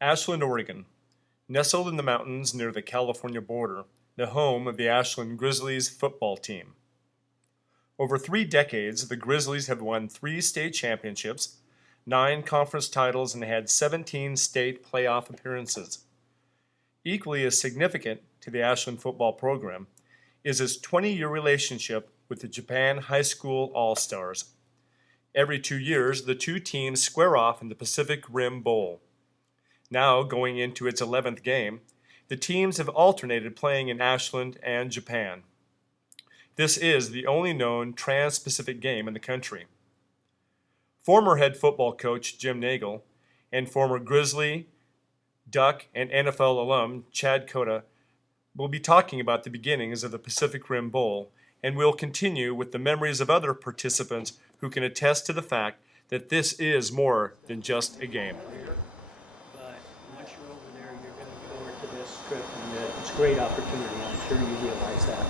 Ashland, Oregon. Nestled in the mountains near the California border, the home of the Ashland Grizzlies football team. Over 3 decades, the Grizzlies have won 3 state championships, 9 conference titles, and had 17 state playoff appearances. Equally as significant to the Ashland football program is its 20-year relationship with the Japan High School All-Stars. Every 2 years, the two teams square off in the Pacific Rim Bowl. Now, going into its 11th game, the teams have alternated playing in Ashland and Japan. This is the only known trans-Pacific game in the country. Former head football coach Jim Nagel and former Grizzly, Duck, and NFL alum Chad Cota will be talking about the beginnings of the Pacific Rim Bowl, and we'll continue with the memories of other participants who can attest to the fact that this is more than just a game. But once you're over there, you're going to go over to this trip, and it's a great opportunity. I'm sure you realize that.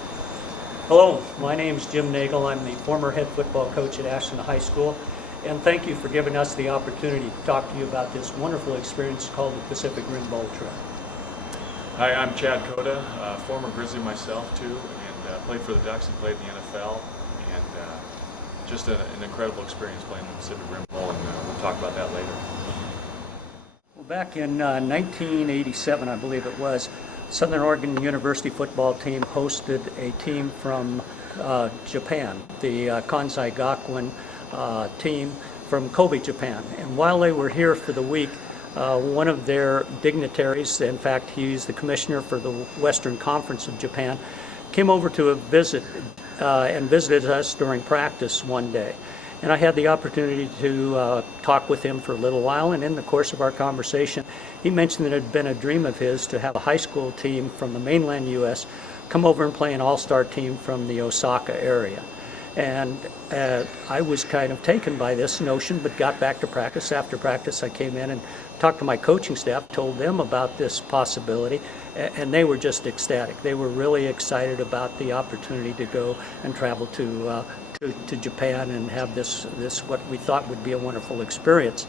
Hello, my name's Jim Nagel. I'm the former head football coach at Ashland High School, and thank you for giving us the opportunity to talk to you about this wonderful experience called the Pacific Rim Bowl trip. Hi, I'm Chad Cota, former Grizzly myself too, and played for the Ducks and played in the NFL, and just an incredible experience playing the Pacific Rim Bowl, and we'll talk about that later. Well, back in 1987, I believe it was, Southern Oregon University football team hosted a team from Japan, the Kansai team from Kobe, Japan. And while they were here for the week, one of their dignitaries, in fact, he's the commissioner for the Western Conference of Japan, came over to visit and visited us during practice one day. And I had the opportunity to talk with him for a little while, and in the course of our conversation, he mentioned that it had been a dream of his to have a high school team from the mainland U.S. come over and play an all-star team from the Osaka area. And I was kind of taken by this notion, but got back to practice. After practice, I came in and talked to my coaching staff, told them about this possibility, and they were just ecstatic. They were really excited about the opportunity to go and travel to Japan and have this what we thought would be a wonderful experience.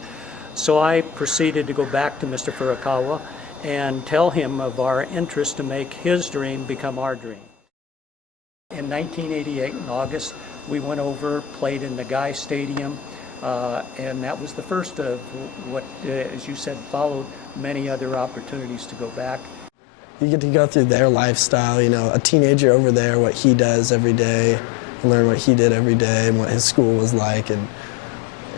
So I proceeded to go back to Mr. Furukawa and tell him of our interest to make his dream become our dream. In 1988, in August, we went over, played in the Nagai Stadium, and that was the first of what, as you said, followed many other opportunities to go back. You get to go through their lifestyle, you know, a teenager over there, what he does every day, and learn what he did every day and what his school was like, and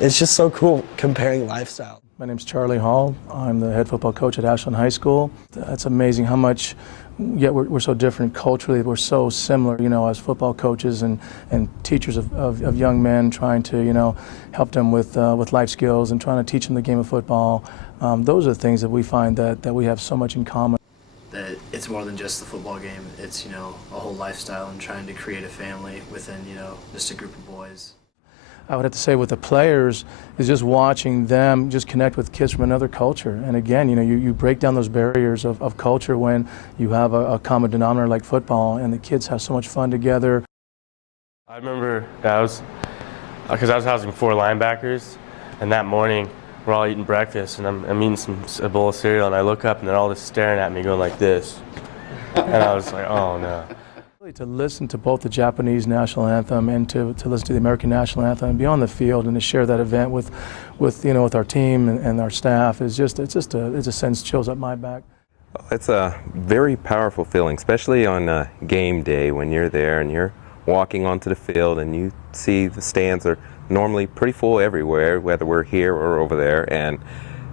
it's just so cool comparing lifestyle. My name's Charlie Hall. I'm the head football coach at Ashland High School. It's amazing how much, yet we're so different culturally, we're so similar, you know, as football coaches and teachers of young men, trying to, you know, help them with life skills and trying to teach them the game of football. Those are the things that we find that we have so much in common. That it's more than just the football game. It's, you know, a whole lifestyle and trying to create a family within, you know, just a group of boys. I would have to say with the players is just watching them just connect with kids from another culture. And again, you know, you break down those barriers of culture when you have a common denominator like football, and the kids have so much fun together. I remember because I was housing 4 linebackers, and that morning we're all eating breakfast, and I'm eating a bowl of cereal, and I look up and they're all just staring at me going like this. And I was like, oh no. To listen to both the Japanese national anthem and to listen to the American national anthem and be on the field and to share that event with you know, with our team and our staff is just it just sends chills up my back. It's a very powerful feeling, especially on game day when you're there and you're walking onto the field and you see the stands are normally pretty full everywhere, whether we're here or over there, and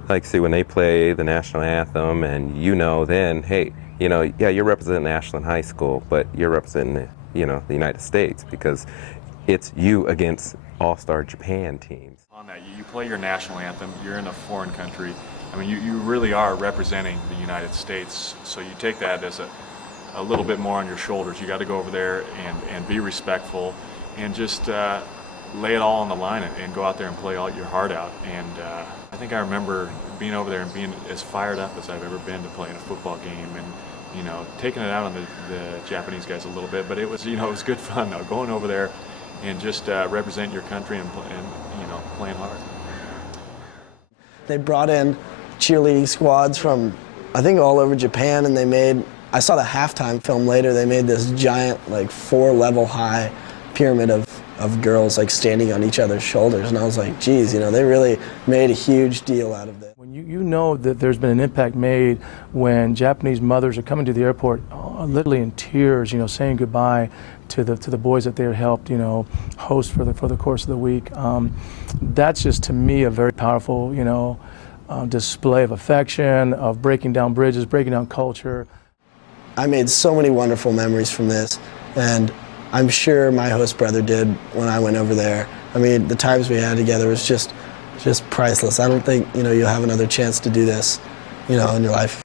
like see when they play the national anthem, and you know then, hey, you know, yeah, you're representing Ashland High School, but you're representing, you know, the United States, because it's you against all-star Japan teams. On that, you play your national anthem, you're in a foreign country. I mean, you really are representing the United States, so you take that as a little bit more on your shoulders. You got to go over there and be respectful and just lay it all on the line and go out there and play all your heart out. And I think I remember being over there and being as fired up as I've ever been to play in a football game, and you know, taking it out on the Japanese guys a little bit. But it was, you know, it was good fun though, going over there and just represent your country and you know, playing hard. They brought in cheerleading squads from, I think, all over Japan, and I saw the halftime film later, they made this giant, like 4-level high pyramid of girls like standing on each other's shoulders, and I was like, geez, they really made a huge deal out of this. When you know that there's been an impact made when Japanese mothers are coming to the airport literally in tears, saying goodbye to the boys that they had helped, host for the course of the week. That's just, to me, a very powerful, display of affection, of breaking down bridges, breaking down culture. I made so many wonderful memories from this, and I'm sure my host brother did when I went over there. I mean, the times we had together was just priceless. I don't think, you'll have another chance to do this, in your life.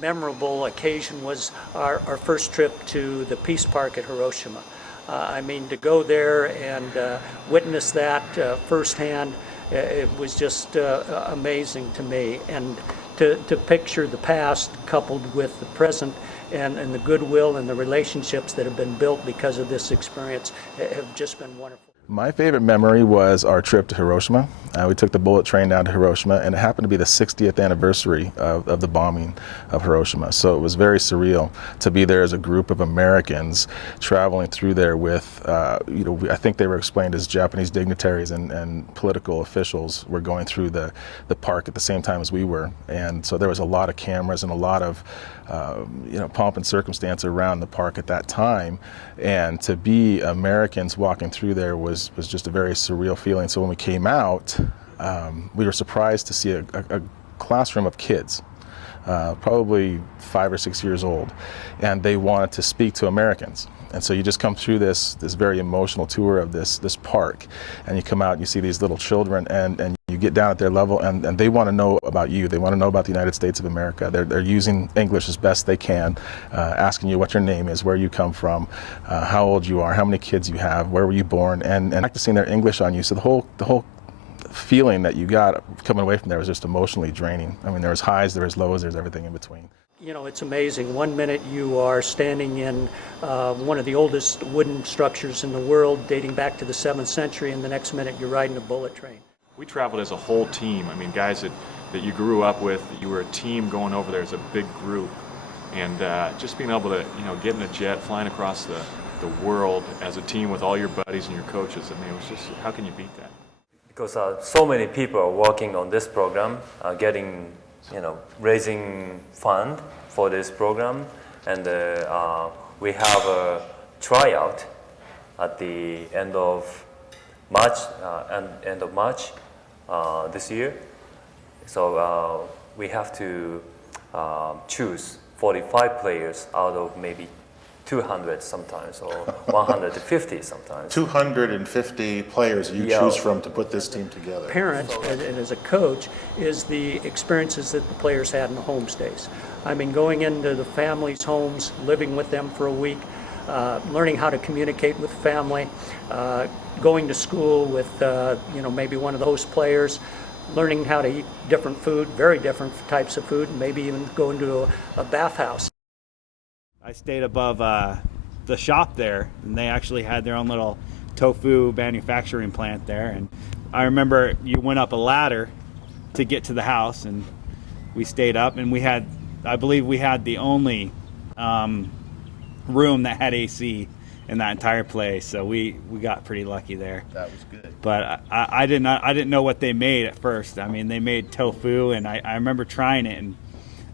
Memorable occasion was our first trip to the Peace Park at Hiroshima. To go there and witness that firsthand, it was just amazing to me. And to picture the past coupled with the present and the goodwill and the relationships that have been built because of this experience have just been wonderful. My favorite memory was our trip to Hiroshima. We took the bullet train down to Hiroshima, and it happened to be the 60th anniversary of the bombing of Hiroshima. So it was very surreal to be there as a group of Americans traveling through there with, I think they were explained as Japanese dignitaries and political officials were going through the park at the same time as we were. And so there was a lot of cameras and a lot of pomp and circumstance around the park at that time, and to be Americans walking through there was just a very surreal feeling. So when we came out, we were surprised to see a classroom of kids, probably 5 or 6 years old, and they wanted to speak to Americans. And so you just come through this very emotional tour of this park, and you come out and you see these little children, and you get down at their level, and they want to know about you. They want to know about the United States of America. They're using English as best they can, asking you what your name is, where you come from, how old you are, how many kids you have, where were you born, and practicing their English on you. So the whole feeling that you got coming away from there was just emotionally draining. I mean, there was highs, there was lows, there's everything in between. It's amazing. One minute you are standing in one of the oldest wooden structures in the world, dating back to the 7th century, and the next minute you're riding a bullet train. We traveled as a whole team. Guys that you grew up with, that you were a team going over there as a big group. And just being able to, get in a jet, flying across the world as a team with all your buddies and your coaches. It was just, how can you beat that? Because so many people are working on this program, raising fund for this program, and we have a tryout at the end of March, this year. So we have to choose 45 players out of maybe 200 sometimes, or 150 sometimes. 250 players you choose from to put this team together. Parent, and as a coach, is the experiences that the players had in the home stays. Going into the families' homes, living with them for a week, learning how to communicate with family, going to school with maybe one of the host players, learning how to eat different food, very different types of food, maybe even going to a bathhouse. I stayed above the shop there, and they actually had their own little tofu manufacturing plant there. And I remember you went up a ladder to get to the house, and we stayed up, and I believe we had the only room that had AC in that entire place, so we got pretty lucky there. That was good. But I didn't know what they made at first. They made tofu, and I remember trying it, and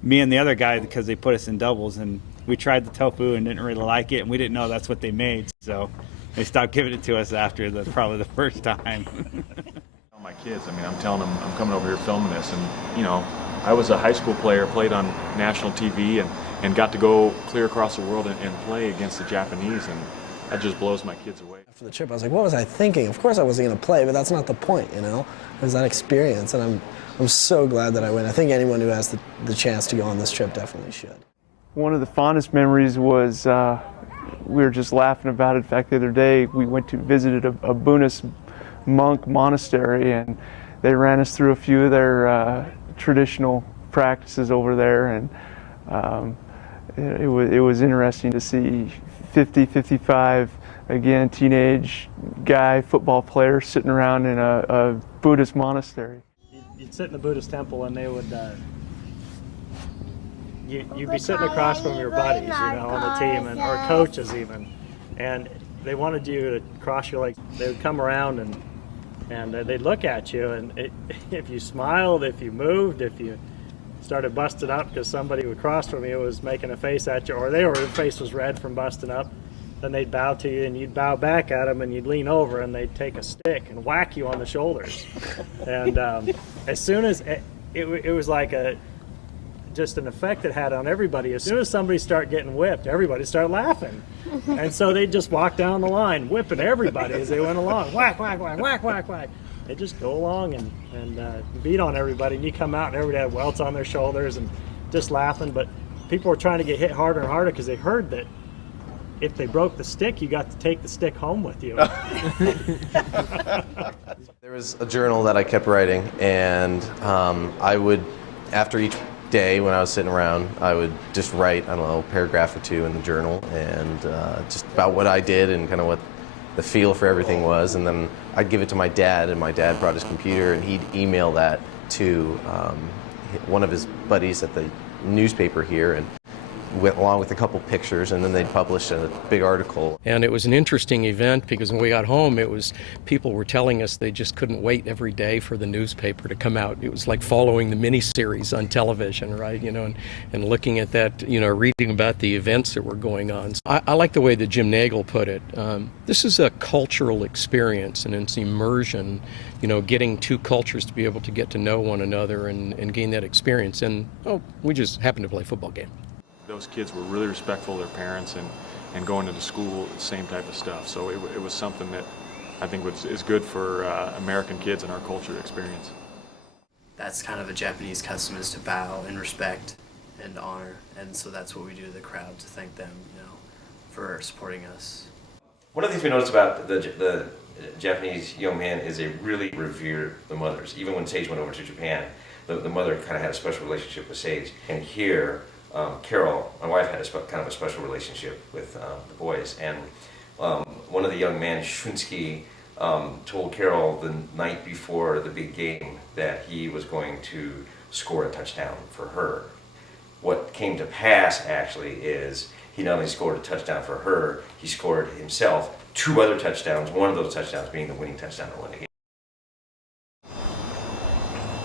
me and the other guy, because they put us in doubles, and we tried the tofu and didn't really like it, and we didn't know that's what they made, so they stopped giving it to us after probably the first time. My kids, I'm telling them I'm coming over here filming this, and I was a high school player, played on national TV, and got to go clear across the world and play against the Japanese, and that just blows my kids away. After the trip, I was like, what was I thinking? Of course I wasn't going to play, but that's not the point, It was that experience, and I'm so glad that I went. I think anyone who has the chance to go on this trip definitely should. One of the fondest memories was we were just laughing about it. In fact, the other day we went to visited a Buddhist monk monastery, and they ran us through a few of their traditional practices over there, and it was interesting to see 50, 55, again, teenage guy, football player, sitting around in a Buddhist monastery. you'd sit in the Buddhist temple and they would, you'd be sitting across from your buddies, you know, on the team, or coaches even, and they wanted you to cross your legs. They would come around and they'd look at you, and if you smiled, if you moved, if you started busting up because somebody across from you was making a face at you, or their face was red from busting up, then they'd bow to you and you'd bow back at them, and you'd lean over and they'd take a stick and whack you on the shoulders. And as soon as it was like just an effect it had on everybody. As soon as somebody started getting whipped, everybody started laughing. And so they'd just walk down the line, whipping everybody as they went along. Whack, whack, whack, whack, whack, whack. They just go along and beat on everybody. And you come out and everybody had welts on their shoulders and just laughing. But people were trying to get hit harder and harder because they heard that if they broke the stick, you got to take the stick home with you. There was a journal that I kept writing, and I would, after each day when I was sitting around, I would just write, I don't know, a paragraph or two in the journal, and just about what I did and kind of what the feel for everything was, and then I'd give it to my dad, and my dad brought his computer, and he'd email that to one of his buddies at the newspaper here, and along with a couple pictures, and then they'd publish a big article. And it was an interesting event because when we got home, people were telling us they just couldn't wait every day for the newspaper to come out. It was like following the miniseries on television, right? You know, and looking at that, you know, reading about the events that were going on. So I like the way that Jim Nagel put it. This is a cultural experience, and it's immersion, you know, getting two cultures to be able to get to know one another and gain that experience. And, we just happened to play a football game. Those kids were really respectful of their parents and going into school, the same type of stuff. So it was something that I think is good for American kids and our culture to experience. That's kind of a Japanese custom, is to bow in respect and honor, and so that's what we do to the crowd, to thank them, you know, for supporting us. One of the things we noticed about the Japanese young man is they really revere the mothers. Even when Sage went over to Japan, the mother kind of had a special relationship with Sage, and here Carol, my wife, had kind of a special relationship with the boys, and one of the young men, Shunsuke, told Carol the night before the big game that he was going to score a touchdown for her. What came to pass, actually, is he not only scored a touchdown for her, he scored himself 2 other touchdowns, one of those touchdowns being the winning touchdown to win the game.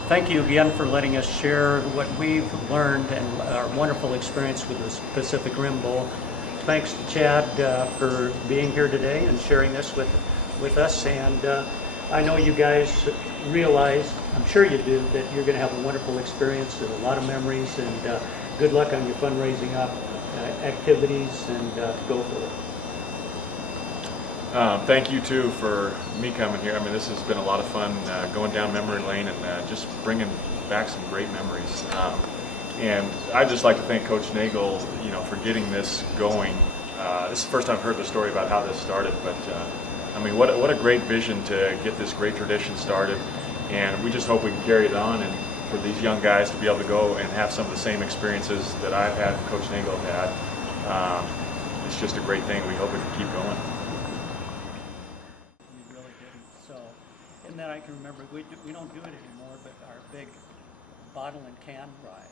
Thank you again for letting us share what we've learned and our wonderful experience with the Pacific Rim Bowl. Thanks to Chad for being here today and sharing this with us. And I know you guys realize, I'm sure you do, that you're going to have a wonderful experience and a lot of memories. And good luck on your fundraising activities, and go for it. Thank you too for me coming here. I mean, this has been a lot of fun going down memory lane and just bringing back some great memories. And I'd just like to thank Coach Nagel, you know, for getting this going. This is the first time I've heard the story about how this started, but I mean, what a great vision to get this great tradition started. And we just hope we can carry it on, and for these young guys to be able to go and have some of the same experiences that I've had and Coach Nagel had. It's just a great thing. We hope we can keep going. And then I can remember, we don't do it anymore, but our big bottle and can ride.